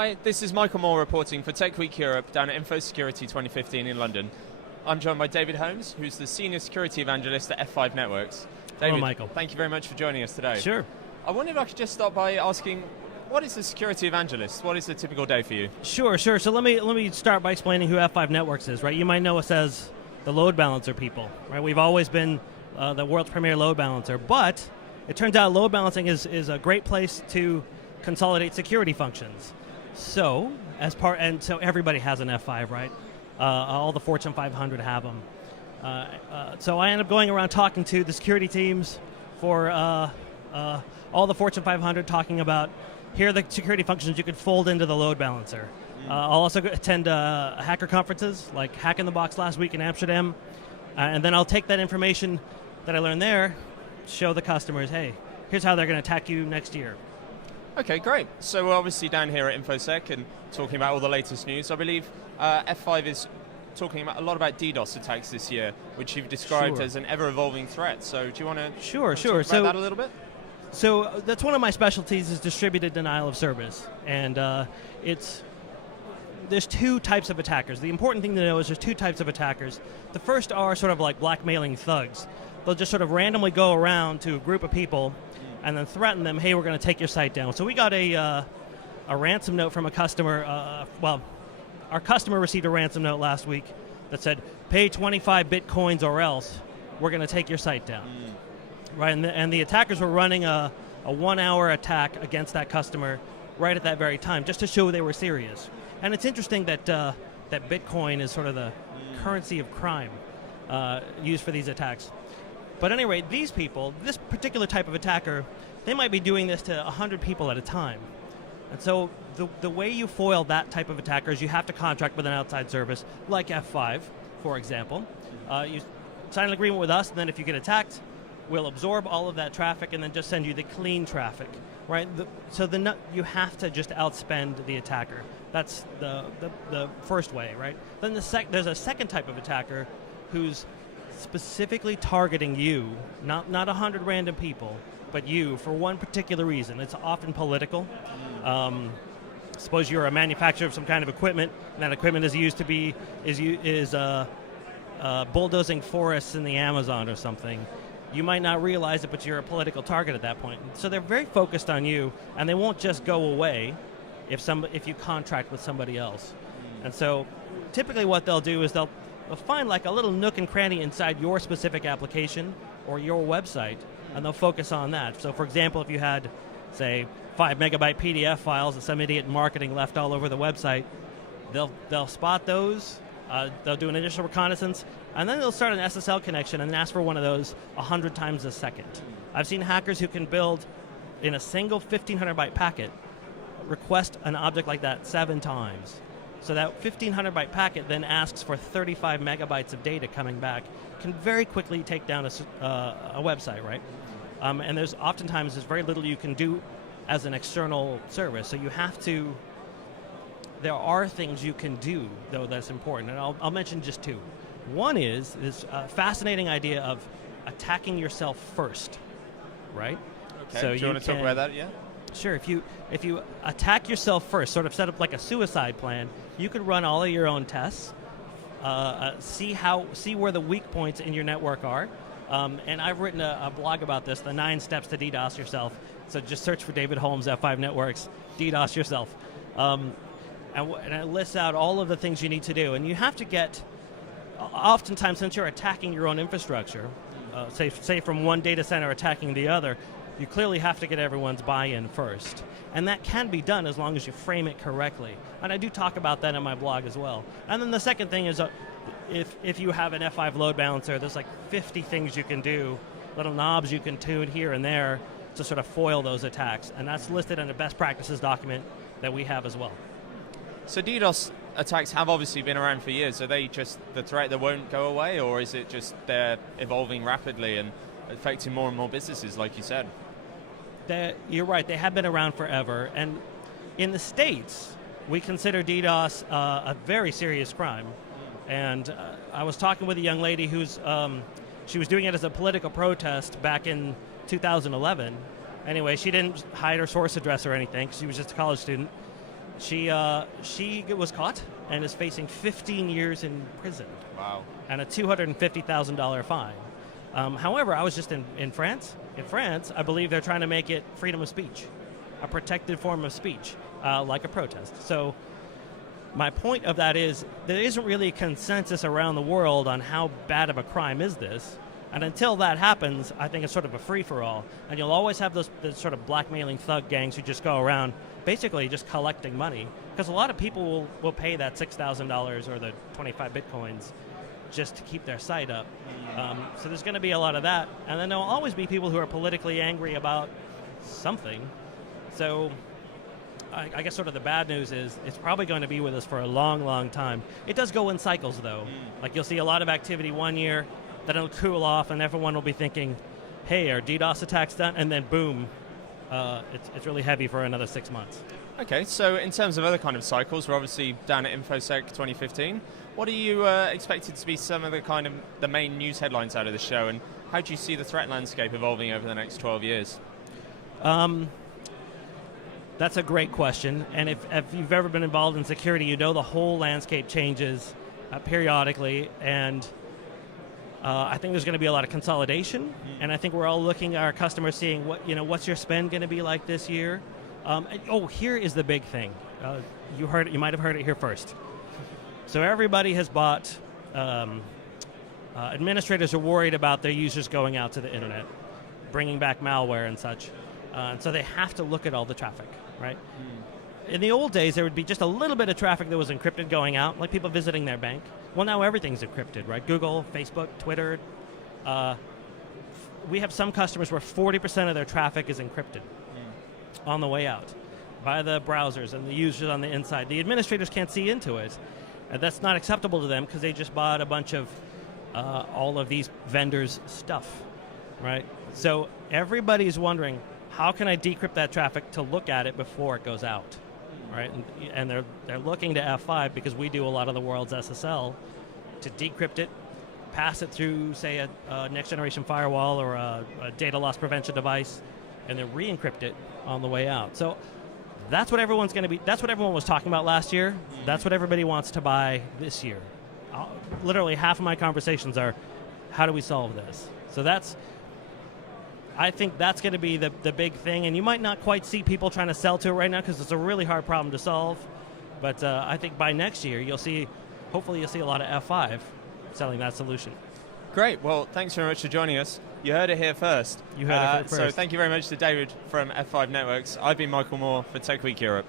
Hi, this is Michael Moore reporting for TechWeekEurope down at InfoSecurity 2015 in London. I'm joined by David Holmes, who's the Senior Security Evangelist at F5 Networks. David, hello, Michael. Thank you very much for joining us today. Sure. I wonder if I could just start by asking, what is the Security Evangelist? What is a typical day for you? Sure. So let me start by explaining who F5 Networks is, right? You might know us as the load balancer people, right? We've always been the world's premier load balancer, but it turns out load balancing is a great place to consolidate security functions. So so everybody has an F5, right? All the Fortune 500 have them. So I end up going around talking to the security teams for all the Fortune 500, talking about here are the security functions you could fold into the load balancer. I'll also attend hacker conferences like Hack in the Box last week in Amsterdam, and then I'll take that information that I learned there, show the customers, hey, here's how they're going to attack you next year. Okay, great. So we're obviously down here at InfoSec and talking about all the latest news. I believe F5 is talking a lot about DDoS attacks this year, which you've described as an ever-evolving threat. So do you want to talk about that a little bit? So that's one of my specialties, is distributed denial of service. And there's two types of attackers. The important thing to know is there's two types of attackers. The first are sort of like blackmailing thugs. They'll just sort of randomly go around to a group of people and then threaten them, hey, we're going to take your site down. So we got a ransom note from a customer. Our customer received a ransom note last week that said, pay 25 Bitcoins or else we're going to take your site down. Right, and the attackers were running a 1-hour attack against that customer right at that very time, just to show they were serious. And it's interesting that that Bitcoin is sort of the currency of crime used for these attacks. But anyway, these people, this particular type of attacker, they might be doing this to 100 people at a time. And so the way you foil that type of attacker is you have to contract with an outside service, like F5, for example. You sign an agreement with us, and then if you get attacked, we'll absorb all of that traffic and then just send you the clean traffic, right? You have to just outspend the attacker. That's the first way, right? Then there's a second type of attacker who's specifically targeting you, not 100 random people, but you for one particular reason. It's often political. Suppose you're a manufacturer of some kind of equipment, and that equipment is used to bulldozing forests in the Amazon or something. You might not realize it, but you're a political target at that point. So they're very focused on you, and they won't just go away if you contract with somebody else. And so typically what they'll do is they'll find like a little nook and cranny inside your specific application or your website, and they'll focus on that. So for example, if you had, say, 5 megabyte PDF files that some idiot in marketing left all over the website, they'll spot those, they'll do an initial reconnaissance, and then they'll start an SSL connection and ask for one of those 100 times a second. I've seen hackers who can build, in a single 1,500 byte packet, request an object like that 7 times. So that 1,500 byte packet then asks for 35 megabytes of data coming back, can very quickly take down a website, right? And there's very little you can do as an external service. So there are things you can do, though, that's important. And I'll mention just two. One is this fascinating idea of attacking yourself first, right? Okay, so do you want to talk about that, yeah? Sure, if you attack yourself first, sort of set up like a suicide plan, you could run all of your own tests, see where the weak points in your network are. And I've written a blog about this, the 9 steps to DDoS yourself. So just search for David Holmes, F5 Networks, DDoS yourself. And it lists out all of the things you need to do. And you have to get, oftentimes since you're attacking your own infrastructure, say from one data center attacking the other, you clearly have to get everyone's buy-in first. And that can be done as long as you frame it correctly. And I do talk about that in my blog as well. And then the second thing is, if you have an F5 load balancer, there's like 50 things you can do, little knobs you can tune here and there to sort of foil those attacks. And that's listed in a best practices document that we have as well. So DDoS attacks have obviously been around for years. Are they just the threat that won't go away, or is it just they're evolving rapidly and affecting more and more businesses, like you said? You're right, they have been around forever. And in the States, we consider DDoS a very serious crime. And I was talking with a young lady she was doing it as a political protest back in 2011. Anyway, she didn't hide her source address or anything. She was just a college student. She was caught and is facing 15 years in prison. Wow. And a $250,000 fine. However, I was just in France. In France, I believe they're trying to make it freedom of speech, a protected form of speech, like a protest. So my point of that is there isn't really a consensus around the world on how bad of a crime is this. And until that happens, I think it's sort of a free-for-all. And you'll always have those sort of blackmailing thug gangs who just go around basically just collecting money. Because a lot of people will pay that $6,000 or the 25 Bitcoins just to keep their site up. So there's going to be a lot of that. And then there'll always be people who are politically angry about something. So I guess sort of the bad news is it's probably going to be with us for a long, long time. It does go in cycles, though. Like you'll see a lot of activity one year, then it'll cool off, and everyone will be thinking, hey, are DDoS attacks done? And then boom, it's really heavy for another 6 months. Okay, so in terms of other kind of cycles, we're obviously down at InfoSec 2015. What are you expected to be some of the main news headlines out of the show, and how do you see the threat landscape evolving over the next 12 years? That's a great question, and if you've ever been involved in security, you know the whole landscape changes periodically, and I think there's going to be a lot of consolidation, and I think we're all looking at our customers seeing what's your spend going to be like this year. Here is the big thing. You might have heard it here first. So everybody has bought. Administrators are worried about their users going out to the internet, bringing back malware and such. So they have to look at all the traffic, right? In the old days, there would be just a little bit of traffic that was encrypted going out, like people visiting their bank. Well, now everything's encrypted, right? Google, Facebook, Twitter. We have some customers where 40% of their traffic is encrypted on the way out by the browsers and the users on the inside. The administrators can't see into it. That's not acceptable to them because they just bought a bunch of all of these vendors' stuff, right? So everybody's wondering, how can I decrypt that traffic to look at it before it goes out, right? And they're looking to F5 because we do a lot of the world's SSL to decrypt it, pass it through, say, a next-generation firewall or a data loss prevention device, and then re-encrypt it on the way out. So that's what everyone's going to be. That's what everyone was talking about last year. That's what everybody wants to buy this year. Literally half of my conversations are, how do we solve this? So I think that's going to be the big thing, and you might not quite see people trying to sell to it right now because it's a really hard problem to solve. But I think by next year, hopefully you'll see a lot of F5 selling that solution. Great. Well, thanks very much for joining us. You heard it here first. You heard it first. So thank you very much to David from F5 Networks. I've been Michael Moore for TechWeek Europe.